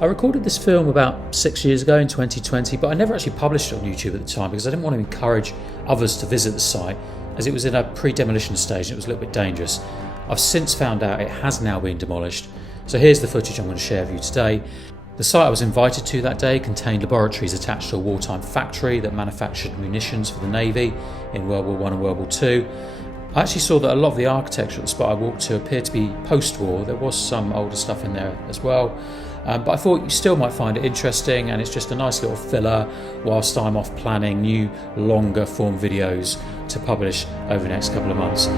I recorded this film about 6 years ago in 2020, but I never actually published it on YouTube at the time because I didn't want to encourage others to visit the site, as it was in a pre-demolition stage and it was a little bit dangerous. I've since found out it has now been demolished. So here's the footage I'm going to share with you today. The site I was invited to that day contained laboratories attached to a wartime factory that manufactured munitions for the Navy in World War I and World War II. I actually saw that a lot of the architecture at the spot I walked to appeared to be post-war. There was some older stuff in there as well. But I thought you still might find it interesting, and it's just a nice little filler whilst I'm off planning new longer form videos to publish over the next couple of months.